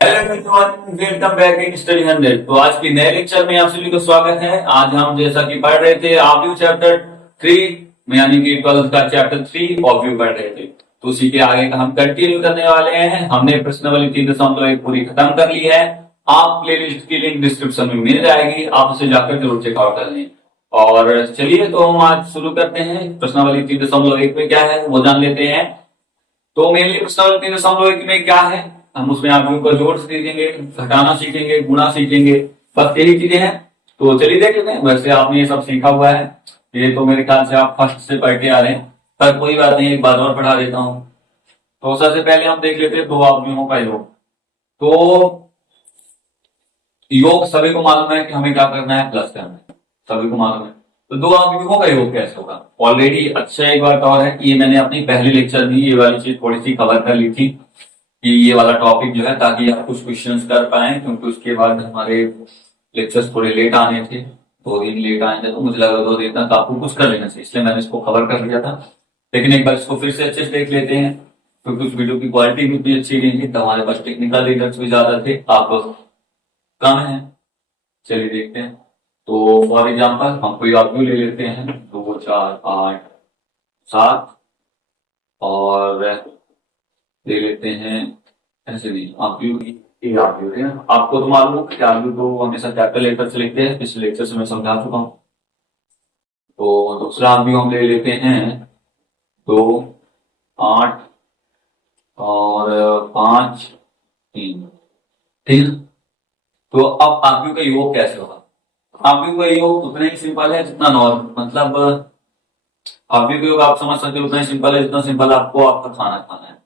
Hello everyone, welcome back in study 100। तो आज के नए लेक्चर में आप सभी को स्वागत है। आज हम जैसा कि पढ़ रहे थे ऑब्व्यू चैप्टर 3 में, यानी कि 12th का चैप्टर 3 ऑब्व्यू पढ़ रहे थे। तो उसी के आगे का हम कंटिन्यू करने वाले हैं। हमने प्रश्नावली 3.1 पूरी खत्म कर ली है। आप प्लेलिस्ट की लिंक डिस्क्रिप्शन में मिल जाएगी, आप उसे जाकर जरूर चेकआउट कर लें। और चलिए तो हम आज शुरू करते हैं। प्रश्नावली 3.1 में क्या है वो जान लेते हैं। तो मेनली प्रश्नावली 3.1 में क्या है, हम उसमें आप लोगों को जोड़ सीखेंगे, घटाना सीखेंगे, गुणा सीखेंगे, बस यही चीजें हैं। तो चलिए देख लेते हैं। वैसे आपने ये सब सीखा हुआ है, ये तो मेरे ख्याल से आप फर्स्ट से पढ़ के आ रहे हैं, पर कोई बात नहीं, एक बार और पढ़ा देता हूँ। तो सबसे पहले हम देख लेते हैं दो अवयवों का योग। तो योग सभी को मालूम है कि हमें क्या करना है, प्लस करना है, सभी को मालूम है। तो दो अवयवों का योग कैसे होगा, ऑलरेडी अच्छा एक बात और है कि ये मैंने अपनी पहले लेक्चर में ये वाली चीज थोड़ी सी कवर कर ली थी कि ये वाला टॉपिक जो है, ताकि आप कुछ क्वेश्चंस कर पाए, क्योंकि उसके बाद हमारे लेक्चर्स थोड़े लेट आने थे, 2 दिन लेट आए थे। तो मुझे लगा 2 दिन तक आपको कुछ कर लेना चाहिए, इसलिए मैंने इसको कवर कर लिया था। लेकिन एक बार इसको फिर से अच्छे से देख लेते हैं, क्योंकि उस वीडियो की क्वालिटी भी उतनी अच्छी नहीं थी, तो हमारे पास टेक्निकल रीजन्स भी ज्यादा थे, आप कम है। चलिए देखते हैं। तो फॉर एग्जाम्पल हम कोई ऑब्जेक्ट ले लेते हैं, 2 4 8 7, और ले लेते हैं ऐसे नहीं, ऑब्जेक्ट है। आपको तो मालूम है कि ऑब्जेक्ट को हमेशा कैपिटल लेटर से लिखते हैं, पिछले लेक्चर से मैं समझा चुका हूँ। तो दूसरा ऑब्जेक्ट हम ले लेते हैं 2 8 और 5 3, ठीक है। तो अब ऑब्जेक्ट का योग कैसे होगा, ऑब्जेक्ट का योग उतना ही सिंपल है जितना नॉर्मल, मतलब ऑब्जेक्ट का योग आप समझ सकते हो उतना ही सिंपल है जितना सिंपल आपको आपका खाना खाना है।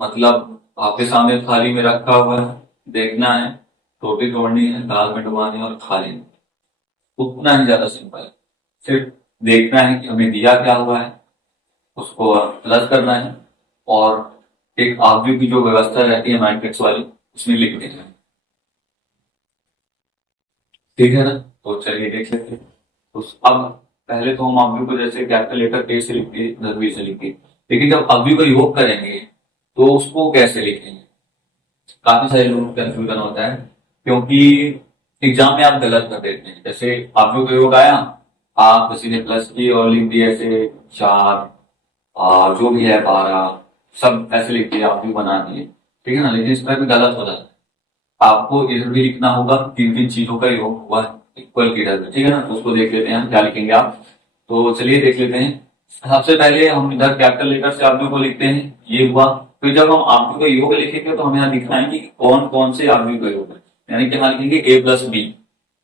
मतलब आपके सामने थाली में रखा हुआ है, देखना है, रोटी तोड़नी है, दाल में डुबानी है और खा लेनी है, उतना ही ज्यादा सिंपल है। सिर्फ देखना है कि हमें दिया क्या हुआ है, उसको प्लस करना है, और एक ऑब्जेक्ट की जो व्यवस्था रहती है मैट्रिक्स वाली, उसमें लिख देना है, ठीक है ना। तो चलिए देख लेते हैं। तो अब पहले तो हम ऑब्जेक्ट को जैसे कैपिटल लेटर ए से लिखते हैं, वी से लिखते हैं, लेकिन जब ऑब्जेक्ट का योग करेंगे तो उसको कैसे लिखेंगे, काफी सारे लोगों को कंफ्यूजन होता है, क्योंकि एग्जाम में आप गलत कर देते हैं। जैसे ऑब्जेक्ट का योग आया, आप किसी ने प्लस की और लिख दिया ऐसे 4 और जो भी है 12, सब ऐसे लिख दिया, ऑब्जेक्ट बना दिए, ठीक है ना। लेकिन इसमें भी गलत हो जाता है, आपको इधर भी लिखना होगा किन किन चीजों का योग हुआ है इक्वल की इधर, ठीक है ना। तो उसको देख लेते हैं हम क्या लिखेंगे आप। तो चलिए देख लेते हैं। सबसे पहले हम इधर कैपिटल लेटर से ऑब्जेक्ट को लिखते हैं, ये हुआ। फिर जब हम ऑब्जेक्ट का योग लिखेंगे तो हम यहाँ दिखाएंगे कि कौन कौन से ऑब्जेक्ट का योग है, यानी कि यहाँ लिखेंगे a प्लस बी।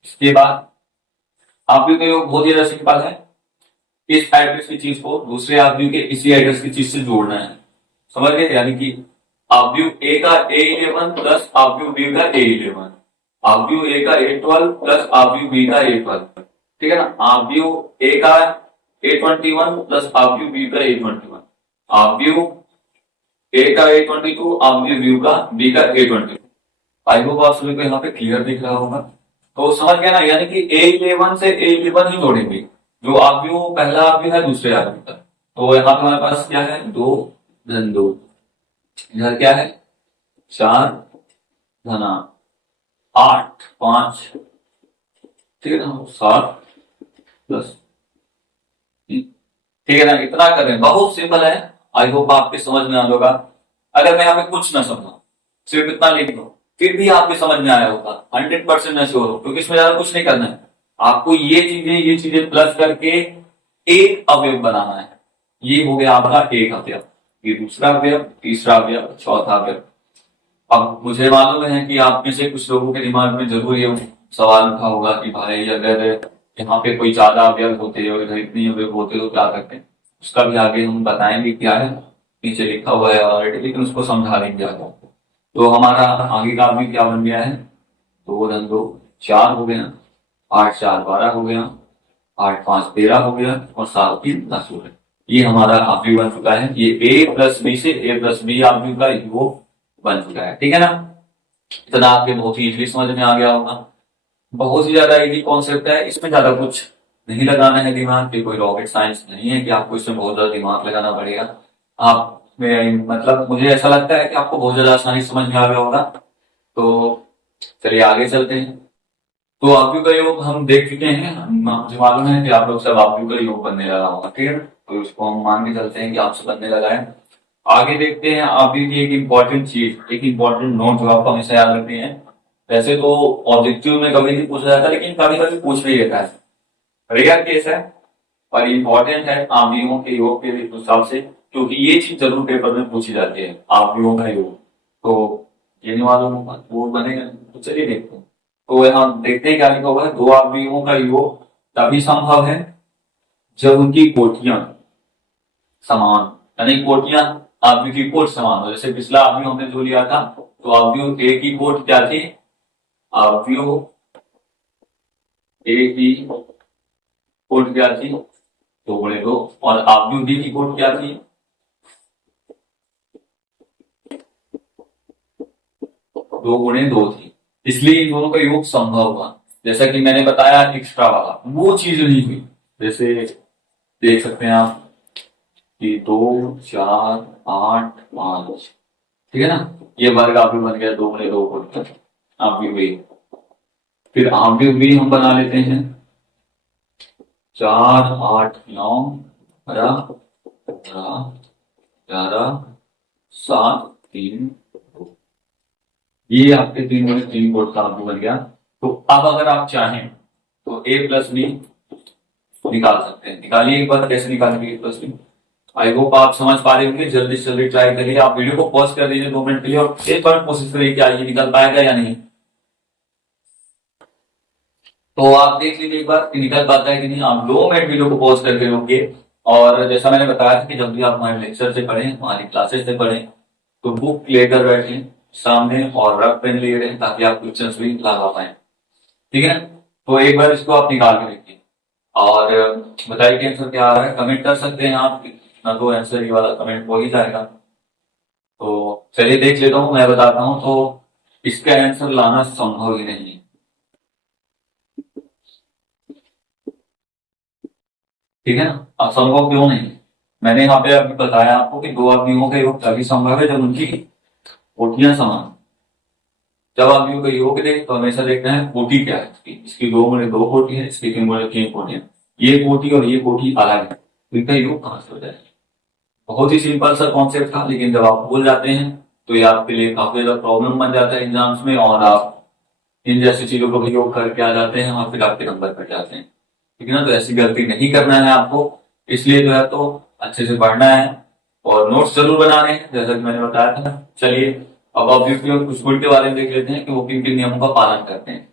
इसके बाद ऑब्जेक्ट का योग बहुत ही ज्यादा सिंपल है, इस एड्रेस की चीज को दूसरे ऑब्जेक्ट के इसी एड्रेस की चीज से जोड़ना है, समझ गए। यानी कि ऑब्जेक्ट ए का A11 प्लस ऑब्जेक्ट बी का A11, ऑब्जेक्ट ए का A12 प्लस ऑब्जेक्ट बी का A12, ठीक है ना। ऑब्जेक्ट ए का A21 प्लस ऑब्जेक्ट बी का A21, ऑब्जेक्ट ए का A22 ऑब्जेक्ट बी का A22। आई होप आप सभी को यहाँ पे क्लियर दिख रहा होगा। तो समझ गया ना, यानी कि A11 से A11 ही जोड़ेंगे, जो ऑब्जेक्ट पहला ऑब्जेक्ट है दूसरे ऑब्जेक्ट का। तो यहाँ पे हमारे पास क्या है, 2 धन 2, इधर क्या है 4 धना 8 5, ठीक है ना, 7 प्लस, ठीक है ना। इतना कर रहे हैं, बहुत सिंपल है। आई होप आपके समझ में आ होगा। अगर मैं यहाँ पे कुछ ना समझा, सिर्फ इतना लिख दो, फिर भी आपके समझ में आया होगा, 100% मैं श्योर हूं, क्योंकि इसमें ज्यादा कुछ नहीं करना है। आपको ये चीजें प्लस करके एक अवयव बनाना है। ये हो गया आपका एक अवयव, ये दूसरा अवयव, तीसरा अवयव, चौथा अवयव। अब मुझे मालूम है कि आप में से कुछ लोगों के दिमाग में जरूर ये सवाल उठा होगा कि भाई अगर यहाँ पे कोई ज्यादा अवयव होते और इधर इतनी अवयव होते तो क्या करते हैं। उसका भी आगे हम बताएंगे क्या है, नीचे लिखा हुआ है ऑलरेडी, लेकिन उसको समझा देंगे आगे। तो हमारा आगे का अवयव क्या बन गया है, 2 धन 2 4 हो गया, 8 4 12 हो गया, 8 5 13 हो गया, और 7 3 10 हो गया। ये हमारा अवयव बन चुका है। ये a प्लस बी से a प्लस बी अवयव का योग बन चुका है, ठीक है ना। इतना आपके बहुत ही इजीली समझ में आ गया होगा। बहुत ही ज्यादा इजी कॉन्सेप्ट है, इसमें ज्यादा कुछ नहीं लगाना है दिमाग, कि कोई रॉकेट साइंस नहीं है कि आपको इसमें बहुत ज्यादा दिमाग लगाना पड़ेगा। आप मतलब मुझे ऐसा लगता है कि आपको बहुत ज्यादा आसानी समझ में आ गया होगा। तो चलिए आगे चलते हैं। तो आव्यूह का योग हम देख चुके हैं, मुझे मालूम है कि आप लोग सब आव्यूह का योग बनने लगा होगा, ठीक है। तो इसको हम मान के चलते हैं कि आपसे बनने लगा है। आगे देखते हैं आव्यूह की एक इम्पॉर्टेंट चीज, एक इम्पॉर्टेंट नोट जो आपको हमेशा याद रखनी है। वैसे तो ऑब्जेक्टिव में कभी नहीं पूछा जाता, लेकिन कभी कभी पूछ भी लेता है, रेयर केस है और इम्पोर्टेंट है आव्यूहों के योग के हिसाब से, क्योंकि ये चीज जरूर पेपर में पूछी जाती है, आव्यूहों का योग। तो ये नहीं मालूम होगा वो बनेगा, तो चलिए देखते हैं। तो यहाँ देखते हैं क्या लिखा हुआ है। दो आव्यूहों का योग तभी संभव है जब उनकी कोटियां समान, यानी कोटियां आव्यूह की कोट समान हो। जैसे पिछला आव्यूह हमने जो लिया था, तो आव्यूह ए की कोट क्या थी, आव्यूह ए की कोट क्या थी, 2 × 2, और आव्यूह बी की कोट क्या थी, 2 × 2 थी। इसलिए इन दोनों का योग संभव हुआ। जैसा कि मैंने बताया एक्स्ट्रा वाला वो चीज नहीं हुई। जैसे देख सकते हैं आप कि 2, 4, 8, 5, ठीक है ना, ये वर्ग आव्यूह बन गया 2 × 2 कोट आव्यूह बी। फिर आव्यूह बी हम बना लेते हैं 4, 8, 9, 12, 15, 11, 7, 3, 2। ये आपके 3 कोट का आव्यूह बन गया। तो अब अगर आप चाहें तो a + b निकाल सकते हैं। निकालिए एक बार, कैसे निकालेंगे a + b। आई होप आप समझ पा रहे होंगे। जल्दी से जल्दी ट्राई करिए। आप वीडियो को पॉज कर दीजिए 2 मिनट के लिए और एक बार कोशिश करिए कि ये निकल पाएगा या नहीं। तो आप देख लीजिए एक बार कि निकल पाता है कि नहीं। आप 2 मिनट वीडियो को पॉज करके रोकिए। और जैसा मैंने बताया था कि जब भी आप हमारे लेक्चर से पढ़ें, हमारी क्लासेस से पढ़ें, तो बुक लेकर बैठें सामने और रफ पेन लिए रहें, ताकि आप क्वेश्चंस भी लगा पाए, ठीक है ना। तो एक बार इसको आप निकाल के देखिए और बताइए कि आंसर क्या आ रहा है। कमेंट कर सकते हैं आप, ना तो आंसर ये वाला कमेंट हो ही जाएगा। तो चलिए देख लेता हूँ, मैं बताता हूँ। तो इसका आंसर लाना संभव ही नहीं है, ठीक है ना। अब संभव क्यों नहीं, मैंने यहाँ पे अभी बताया आपको कि दो आव्यूहों का योग तभी संभव है जब उनकी कोटियां समान। जब आव्यूहों का योग देख तो हमेशा देखना है कोटि क्या है। इसकी 2 × 2 कोटि है, इसकी 3 × 3 कोटि है। ये कोटि और ये कोटि अलग है, तो इनका योग कहां से हो जाए। बहुत ही सिंपल सा कॉन्सेप्ट था, लेकिन जब आप भूल जाते हैं तो ये आपके लिए काफी ज्यादा प्रॉब्लम बन जाता है एग्जाम्स में, और आप इन जैसी चीजों को भी योग करके आ जाते हैं और फिर आपके नंबर कट जाते हैं, ठीक है ना। तो ऐसी गलती नहीं करना है आपको। इसलिए जो है तो अच्छे से पढ़ना है और नोट्स जरूर बनाने हैं, जैसा कि मैंने बताया था। चलिए अब आव्यूह कुछ गुण के बारे में देख लेते हैं कि वो किन किन नियमों का पालन करते हैं।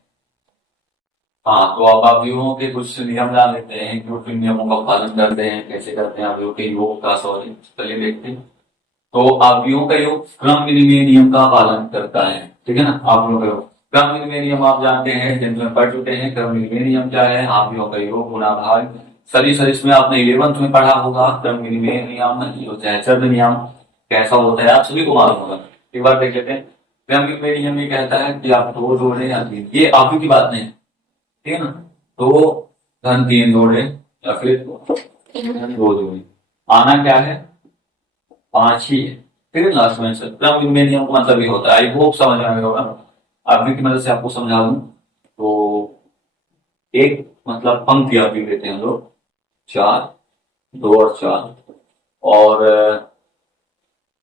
हाँ, तो अब आव्यूहों के कुछ नियम जान लेते हैं कि वो किन नियमों का पालन करते हैं, कैसे करते हैं आव्यूह के योग का। सॉरी, चलिए देखते हैं। तो आव्यूहों का योग क्रम विनिमय नियम का पालन करता है, ठीक है ना। आव्यूहों का योग क्रम विनिमय नियम आप जानते हैं, जिनमें पढ़ चुके हैं। क्रम विनिमय नियम क्या है, आव्यूहों का योग गुणा भाग। सदिश इसमें आपने 11th में पढ़ा होगा। क्रम विनिमय नियम, सहचर्य नियम कैसा होता है आप सभी को मालूम होगा। एक बार देख लेते हैं। क्रम विनिमय नियम ये कहता है कि आप 2 जोड़े या 3, ये आव्यूह की बात नहीं है, ठीक है ना। 2 धन 3 जोड़े या फिर 2 जोड़े, आना क्या है 5 ही है, ठीक है। लास्ट में क्रम विनिमय नियम का मतलब ये होता है। आई होप समझ में आएगा होगा। आव्यूह की मदद से आपको समझा दूं तो एक मतलब पंक्ति आव्यूह लेते हैं हम लोग, 4, 2 और 4, और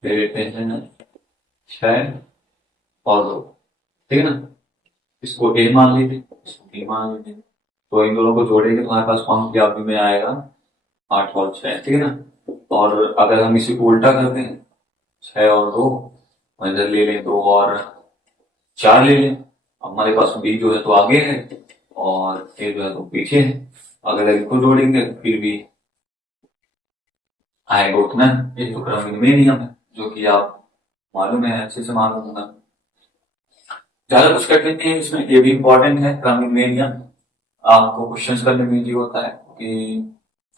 ले लेते हैं 6 और 2, ठीक है ना। इसको ए मान लीजिए, इसको बी मान लीजिए। तो इन दोनों को जोड़ेंगे तो हमारे पास पंक्ति आव्यूह में आएगा 8 और 6, ठीक है ना। और अगर हम इसी को उल्टा करते हैं, 6 और 2, इधर ले लें 2 और 4 ले लें। हमारे पास बी जो है तो आगे है और ए जो है तो पीछे है। अगर इनको जोड़ेंगे तो फिर भी आएगा उतना। ये तो क्रम विनिमय नियम है, जो कि आप मालूम है, अच्छे से मालूम होगा। ज्यादा कुछ कर लेते हैं इसमें, ये भी इंपॉर्टेंट है क्रम विनिमय नियम। आपको क्वेश्चंस करने में इजी होता है कि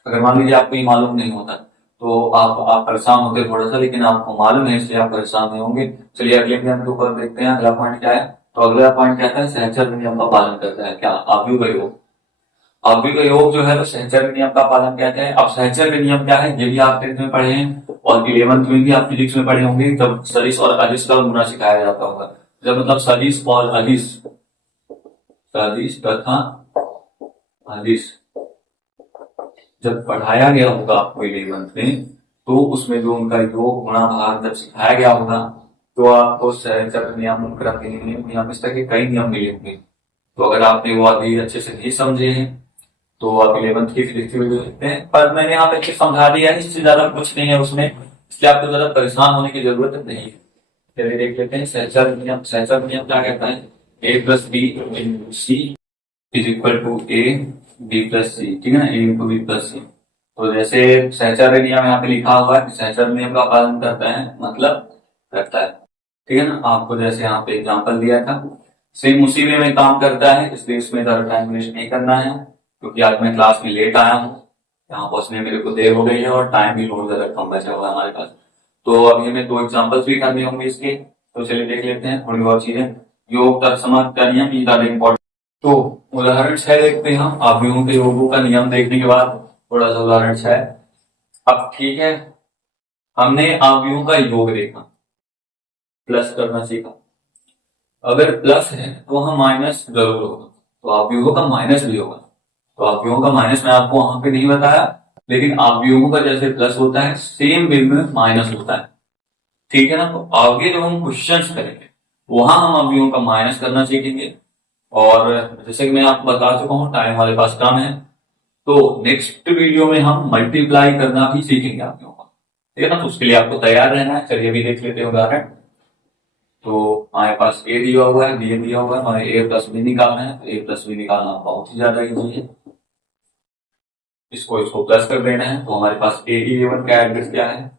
अगर मान लीजिए आपको ये मालूम नहीं होता तो आप परेशान होते थोड़ा सा, लेकिन आपको मालूम है इसलिए आप परेशान नहीं होंगे। चलिए अगले नियम के ऊपर देखते हैं। अगला पॉइंट क्या है, तो अगला पॉइंट कहता है सहचर्य नियम का पालन करता है क्या, आव्यूह का योग। आव्यूह का योग जो है तो सहचर्य नियम का पालन कहते हैं। अब सहचर्य नियम क्या है, ये भी आप 10th में पढ़े हैं और 11th में भी आप फिजिक्स में पढ़े होंगे, जब सदिश और अदिश का गुणा सिखाया जाता होगा। जब मतलब सदिश और अदिश 40 तथा 40 जब पढ़ाया गया होगा आपको 11th में, तो उसमें जो उनका योग गुणा भाग जब सिखाया गया होगा, तो आपको सहचर नियम, क्रम नियम, इस तरह के कई नियम मिले होंगे। तो अगर आपने वो अभी अच्छे से नहीं समझे हैं तो आप 11th की फिजिक्स की वीडियो देखते हैं, पर मैंने यहाँ पे अच्छे समझा दिया है, इससे ज्यादा कुछ नहीं है उसमें, इसलिए आपको ज्यादा परेशान होने की जरूरत नहीं है। चलिए देख लेते हैं सहचर नियम। सहचर नियम क्या कहता है? a plus B into C is equal to A B plus C, ठीक है ना, A into B plus C. तो जैसे सहचर्य नियम यहाँ पे लिखा हुआ है, सहचर्य नियम का पालन करता है मतलब करता है, ठीक है ना। आपको जैसे यहाँ पे एग्जांपल दिया था, सेम उसी वे में काम करता है, इसलिए इसमें ज्यादा टाइम वेस्ट नहीं करना है, क्योंकि आज मैं क्लास में लेट आया हूँ, यहाँ पहुंचने में मेरे को देर हो गई है और टाइम भी बहुत ज्यादा कम बचा हुआ है हमारे पास। तो अभी हमें 2 एग्जाम्पल्स भी करने होंगे इसके, तो चलिए देख लेते हैं थोड़ी बहुत चीजें। योग तत्सम का नियम, ये ज्यादा इंपॉर्टेंट। तो उदाहरण 6 देखते हैं हम। अवयवों के योगों का नियम देखने के बाद थोड़ा सा उदाहरण 6। अब ठीक है, हमने अवयवों का योग देखा, प्लस करना सीखा। अगर प्लस है तो वहां माइनस जरूर होगा, तो अवयवों का माइनस भी होगा। तो अवयवों का माइनस मैं आपको वहां पे नहीं बताया, लेकिन अवयवों का जैसे प्लस होता है सेम वे में माइनस होता है, ठीक है ना। तो आगे जो हम क्वेश्चंस करेंगे वहां हम अवयवों का माइनस करना सीखेंगे। और जैसे कि मैं आपको बता चुका हूँ, टाइम हमारे पास कम है, तो नेक्स्ट वीडियो में हम मल्टीप्लाई करना भी सीखेंगे अवयवों का, ठीक है ना। तो उसके लिए आपको तैयार रहना है। चलिए अभी देख लेते हैं उदाहरण। तो हमारे पास ए दिया हुआ है, बी दिया हुआ है, हमारे ए प्लस बी निकालना है, तो ए प्लस बी निकालना बहुत ही ज्यादा इजी है। इसको प्लस कर देना है, तो हमारे पास ए इलेवन का एड्रेस क्या है?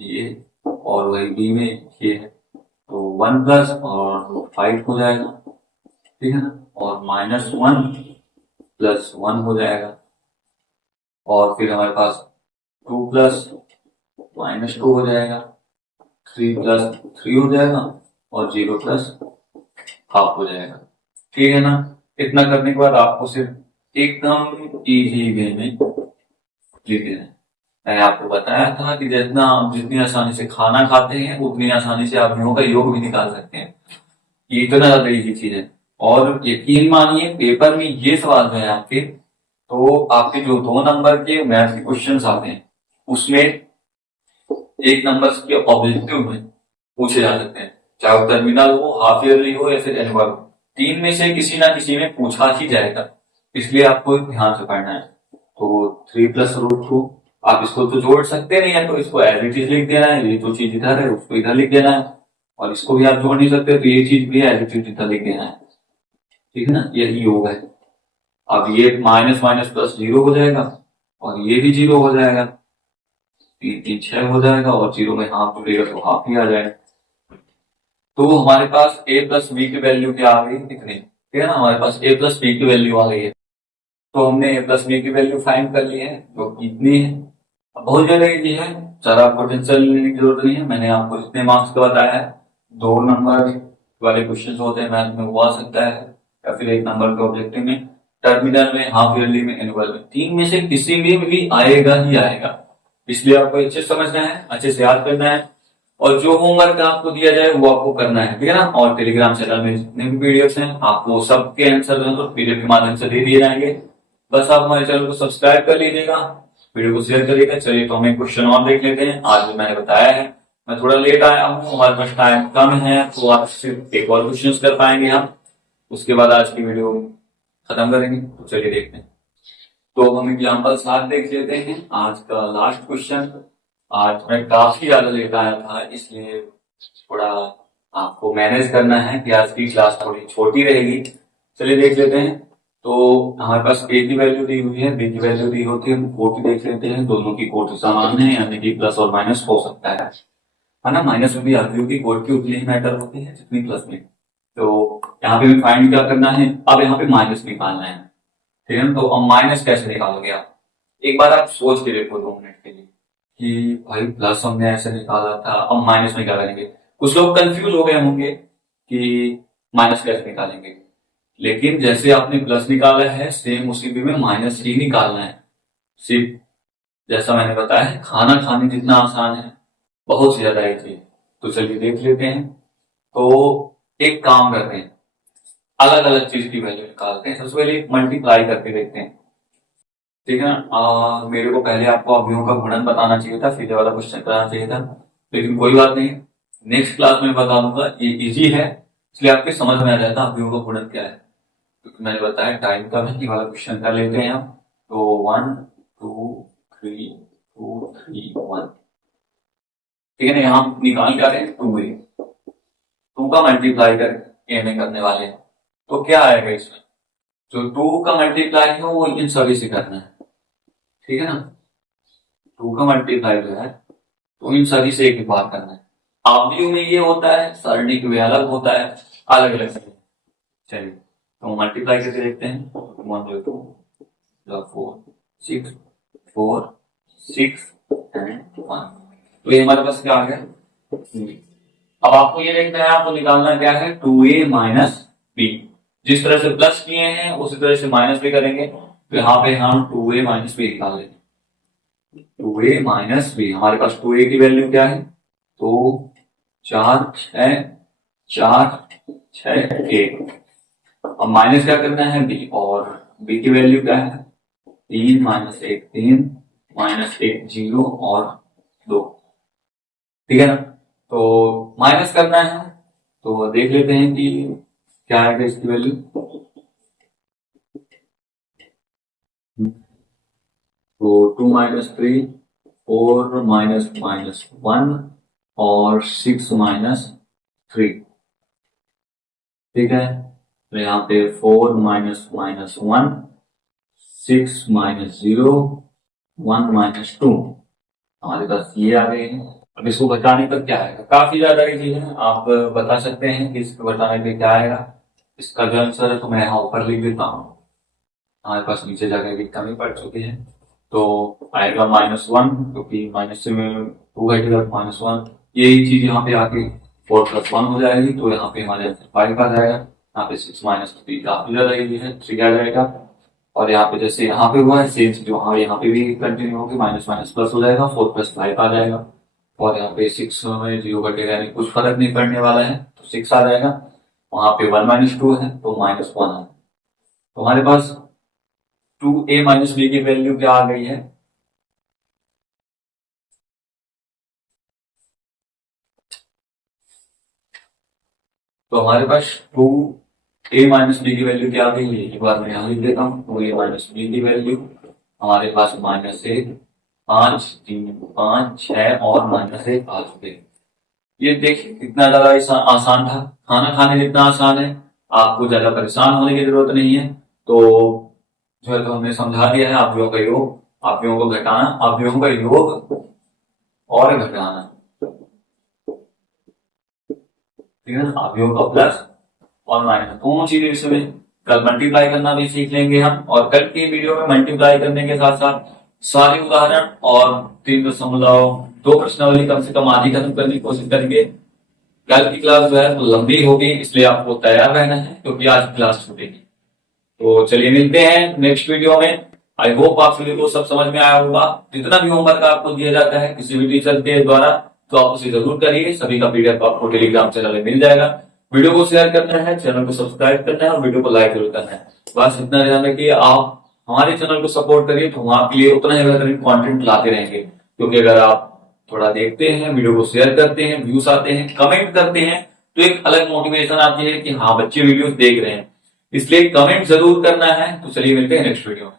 ये, और वही बी में ये है, तो 1 प्लस और 5 हो जाएगा, ठीक है ना। और -1 प्लस 1 हो जाएगा, और फिर हमारे पास 2 प्लस -2 हो जाएगा, 3 प्लस 3 हो जाएगा, और 0 प्लस हाफ हो जाएगा, ठीक है ना। इतना करने के बाद आपको सिर्फ एकदम इजी वे में लिख देना है। मैंने आपको बताया था कि जितनी आसानी से खाना खाते हैं उतनी आसानी से अवयवों का योग भी निकाल सकते हैं। ये इतना ज्यादा इजी चीज है। और यकीन मानिए, पेपर में ये सवाल जो है आपके, तो आपके जो 2 नंबर के मैथ के क्वेश्चंस आते हैं उसमें 1 नंबर के ऑब्जेक्टिव में पूछे जा सकते हैं, चाहे वो टर्मिनल हो, हाफ ईयरली हो या फिर एनुअल हो, 3 में से किसी ना किसी में पूछा ही जाएगा, इसलिए आपको ध्यान से पढ़ना है। तो 3 प्लस √2, आप इसको तो जोड़ सकते नहीं है, तो इसको एज इट इज लिख देना है, ये जो चीज इधर है उसको इधर लिख देना है, और इसको भी आप जोड़ नहीं सकते, तो ये चीज भी एज इट इज इधर लिख देना है, ठीक है ना। यही योग है। अब ये माइनस माइनस प्लस 0 हो जाएगा, और ये भी 0 हो जाएगा, 3 3 6 हो जाएगा, और 0 में हाफ जुड़ेगा तो हाफ ही आ जाएगा। तो हमारे पास a प्लस बी की वैल्यू क्या आ गई? इतनी, ठीक है ना। हमारे पास a प्लस बी की वैल्यू आ गई है, तो हमने a प्लस बी की वैल्यू फाइंड कर ली है, जो इतनी है। बहुत ज्यादा इजी है, ज्यादा आपको टेंशन लेने की जरूरत नहीं है। मैंने आपको जितने मार्क्स का बताया है, 2 नंबर वाले क्वेश्चन होते हैं मैथ में वो आ सकता है, या फिर 1 नंबर के ऑब्जेक्टिव में, टर्मिनल में, हाफ ईयरली में, एनुअल में, 3 में से किसी में भी आएगा ही आएगा। इसलिए आपको अच्छे से समझना है, अच्छे से याद करना है, और जो होमवर्क आपको दिया जाए वो आपको करना है, ठीक है ना। और टेलीग्राम चैनल में जितने भी वीडियोस हैं आपको सबके आंसर जो है तो पीडीएफ के माध्यम से दे दिए जाएंगे। बस आप हमारे चैनल को सब्सक्राइब कर लीजिएगा, वीडियो को शेयर करिएगा। चलिए तो हमें क्वेश्चन और देख लेते हैं। आज भी मैंने बताया है मैं थोड़ा लेट आया हूँ, हमारे पास टाइम कम है, तो आप सिर्फ एक और क्वेश्चन कर पाएंगे हम, उसके बाद आज की वीडियो खत्म करेंगे। तो चलिए देखते हैं। तो हम एग्जाम्पल 7 देख लेते हैं, आज का लास्ट क्वेश्चन। आज मैं काफी ज्यादा लेट आया था, इसलिए थोड़ा आपको मैनेज करना है कि आज की क्लास थोड़ी छोटी रहेगी। चलिए देख लेते हैं। तो हमारे पास a की वैल्यू दी हुई है, b की वैल्यू दी होती है, हम कोटि देख लेते हैं। दोनों की कोटि समान है, यानी कि प्लस और माइनस हो सकता है ना। माइनस में भी अवयव की कोटि उतनी ही मैटर होती है जितनी प्लस में। तो यहाँ पे फाइंड क्या करना है, अब यहाँ पे माइनस निकालना है, ठीक है। तो अब माइनस कैसे निकालोगे आप, एक बार आप सोच के देखो 2 मिनट के लिए कि भाई प्लस हमने ऐसे निकाला था, अब माइनस में क्या करेंगे। कुछ लोग कंफ्यूज हो गए होंगे कि माइनस कैसे निकालेंगे, लेकिन जैसे आपने प्लस निकाला है सेम उसी में माइनस ही निकालना है। सिर्फ जैसा मैंने बताया है, खाना खाने जितना आसान है, बहुत ज्यादा इजी है। तो चलिए देख लेते हैं। तो एक काम करते हैं, अलग अलग चीज की वैल्यू निकालते हैं। सबसे पहले मल्टीप्लाई करके देखते हैं, ठीक है ना। मेरे को पहले आपको अवयवों का गुणन बताना चाहिए था, सीधे वाला क्वेश्चन कराना चाहिए था, लेकिन कोई बात नहीं, नेक्स्ट क्लास में बता दूंगा। ये इजी है, इसलिए आपके समझ में आ जाता है अवयवों का गुणन क्या है, क्योंकि मैंने बताया टाइम का है। ये वाला क्वेश्चन कर लेते हैं हम। तो 1 2 3 2 3 1, ठीक है ना। यहाँ निकाल क्या रहे हैं, 2a, 2 का मल्टीप्लाई कर ए में करने वाले हैं। तो क्या आएगा इसमें, जो 2 का मल्टीप्लाई है वो इन सभी से करना है, ठीक है ना। 2 का मल्टीप्लाई जो है तो इन सभी से एक बार करना है। अवयव में ये होता है, सरणी में अलग होता है, अलग अलग। चलिए तो मल्टीप्लाई करके देखते हैं। 1 2 4 6 4 6 एंड 1, तो ये हमारे पास क्या आ गया। अब आपको ये देखना है, आपको निकालना क्या है, 2a माइनस बी। जिस तरह से प्लस किए हैं उसी तरह से माइनस भी करेंगे। तो यहाँ पे हम 2a माइनस बी निकाल लेंगे। 2a माइनस बी, हमारे पास 2a की वैल्यू क्या है, तो 4 6 4 6 1। अब माइनस क्या करना है, बी, और बी की वैल्यू क्या है, 3 माइनस 1 3 माइनस 1 0 और 2, ठीक है ना। तो माइनस करना है, तो देख लेते हैं कि क्या आएगा इसकी वैल्यू। तो 2 माइनस 3 4 माइनस माइनस 1 और 6 माइनस 3, ठीक है। तो यहाँ पे 4 माइनस माइनस 1 6 माइनस 0 1 माइनस 2, हमारे पास ये आ गए हैं। अब इसको घटाने पर क्या आएगा, काफी ज्यादा इजी है, आप बता सकते हैं कि इसको घटाने पे क्या आएगा। इसका जो आंसर है तो मैं यहाँ ऊपर लिख देता हूँ, हमारे पास नीचे जगह की कमी पड़ चुकी है। तो आएगा -1, क्योंकि माइनस से 2 घटेगा -1, यही चीज यहाँ पे आके 4 + 1 हो जाएगी। तो यहाँ पे हमारे आंसर 5 आ जाएगा। यहाँ पे 6 माइनस 3 काफी ज्यादा इजी है, 3 आ जाएगा। और यहाँ पे जैसे यहाँ पे हुआ है सेम जो, हाँ यहाँ पे भी कंटिन्यू होगी, माइनस माइनस प्लस हो जाएगा, 4 + 5 आ जाएगा। और यहाँ पे 6 में 0 घटेगा, यानी कुछ फर्क नहीं पड़ने वाला है, तो 6 आ जाएगा। वहां पे 1 - 2 है तो -1 है। तो हमारे पास 2a माइनस बी की वैल्यू क्या आ गई है, तो हमारे पास 2a माइनस बी की वैल्यू क्या आ गई है, एक बार मैं यहाँ लिख देता हूँ। 2a माइनस बी की वैल्यू हमारे पास -1 5 3 5 6 और -1 आ चुके हैं। ये देखिए कितना ज्यादा आसान था, खाना खाने जितना आसान है, आपको ज्यादा परेशान होने की जरूरत नहीं है। तो जो है तो हमने समझा दिया है अवयवों का योग, अवयवों को घटाना, अवयवों का योग और घटाना, ठीक है ना। अवयवों का प्लस और माइनस दोनों चीजें इसमें, कल मल्टीप्लाई करना भी सीख लेंगे हम, और कल की वीडियो में मल्टीप्लाई करने के साथ साथ सारे उदाहरण और 3.2 प्रश्नावली कम से कम आधी खत्म करने की कोशिश करेंगे। कल की क्लास जो है तो लंबी होगी, इसलिए आपको तैयार रहना है, क्योंकि आज क्लास छूटेगी। तो चलिए मिलते हैं नेक्स्ट वीडियो में। आई होप आप सभी को सब समझ में आया होगा। जितना भी होमवर्क आपको दिया जाता है किसी भी टीचर के द्वारा, तो आप उसे जरूर करिए। सभी का पीडीएफ आपको टेलीग्राम चैनल में मिल जाएगा। वीडियो को शेयर करना है, चैनल को सब्सक्राइब करना है और वीडियो को लाइक जरूर करना है। बस इतना ध्यान रखिए, आप हमारे चैनल को सपोर्ट करिए तो हम आपके लिए उतना ही बेहतरीन कंटेंट लाते रहेंगे। क्योंकि अगर आप थोड़ा देखते हैं, वीडियो को शेयर करते हैं, व्यूज आते हैं, कमेंट करते हैं, तो एक अलग मोटिवेशन आती है कि हाँ बच्चे वीडियोस देख रहे हैं। इसलिए कमेंट जरूर करना है। तो चलिए मिलते हैं नेक्स्ट वीडियो में।